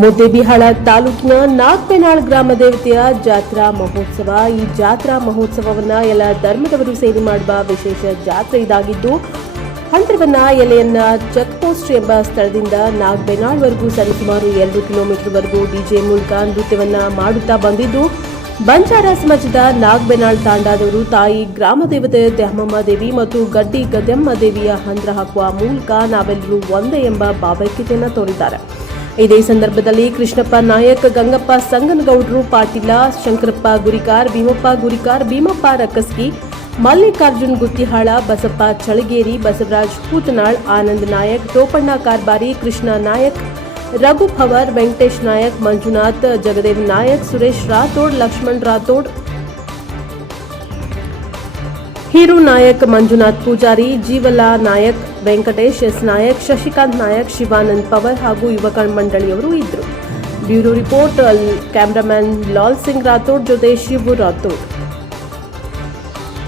ಮುದ್ದೇಬಿಹಾಳ ತಾಲೂಕಿನ ನಾಗಬೇನಾಳ್ ಗ್ರಾಮ ದೇವತೆಯ ಜಾತ್ರಾ ಮಹೋತ್ಸವ. ಈ ಜಾತ್ರಾ ಮಹೋತ್ಸವವನ್ನು ಎಲ್ಲ ಧರ್ಮದವರು ಸೇರಿ ಮಾಡುವ ವಿಶೇಷ ಜಾತ್ರೆ ಇದಾಗಿದ್ದು, ಹಂತರವನ್ನ ಎಲೆಯನ್ನ ಚೆಕ್ ಪೋಸ್ಟ್ ಎಂಬ ಸ್ಥಳದಿಂದ ನಾಗಬೇನಾಳ್ವರೆಗೂ ಸರಿಸುಮಾರು 2 ಕಿಲೋಮೀಟರ್ವರೆಗೂ ಡಿಜೆ ಮೂಲಕ ನೃತ್ಯವನ್ನ ಮಾಡುತ್ತಾ ಬಂದಿದ್ದು, ಬಂಜಾರ ಸಮಾಜದ ನಾಗಬೇನಾಳ್ ತಾಂಡಾದವರು ತಾಯಿ ಗ್ರಾಮ ದೇವತೆ ದ್ಯಾಮಮ್ಮ ದೇವಿ ಮತ್ತು ಗಡ್ಡಿ ಗದ್ಯಮ್ಮ ದೇವಿಯ ಹಂದ್ರ ಹಾಕುವ ಮೂಲಕ ನಾವೆಲ್ಲರೂ ಒಂದೇ ಎಂಬ ಭಾವೈಕ್ಯತೆಯನ್ನು ತೋರಿದ್ದಾರೆ. ಇದೇ ಸಂದರ್ಭದಲ್ಲಿ ಕೃಷ್ಣಪ್ಪ ನಾಯಕ್, ಗಂಗಪ್ಪ ಸಂಗನಗೌಡರು, ಪಾಟೀಲ, ಶಂಕರಪ್ಪ ಗುರಿಕಾರ್, ಭೀಮಪ್ಪ ರಕ್ಕಸ್ಗಿ, ಮಲ್ಲಿಕಾರ್ಜುನ್ ಗುತ್ತಿಹಾಳ, ಬಸಪ್ಪ ಚಳಗೇರಿ, ಬಸವರಾಜ್ ಕೂತನಾಳ್, ಆನಂದ್ ನಾಯಕ್, ಟೋಪಣ್ಣ ಕಾರ್ಬಾರಿ, ಕೃಷ್ಣ ನಾಯಕ್, ರಘು ಪವರ್, ವೆಂಕಟೇಶ್ ನಾಯಕ್, ಮಂಜುನಾಥ್, ಜಗದೇವ್ ನಾಯಕ್, ಸುರೇಶ್ ರಾಥೋಡ್, ಲಕ್ಷ್ಮಣ್ ರಾಥೋಡ್, ಹೀರು ನಾಯಕ್, ಮಂಜುನಾಥ್ ಪೂಜಾರಿ, ಜೀವಲಾ ನಾಯಕ್, ವೆಂಕಟೇಶ್ ಎಸ್ ನಾಯಕ್, ಶಶಿಕಾಂತ್ ನಾಯಕ್, ಶಿವಾನಂದ್ ಪವರ್ ಹಾಗೂ ಯುವಕ ಮಂಡಳಿಯವರು ಇದ್ದರು. Bureau report, cameraman Lal Singh Rathod ಜೊತೆ ಶಿವು ರಾಥೋಡ್.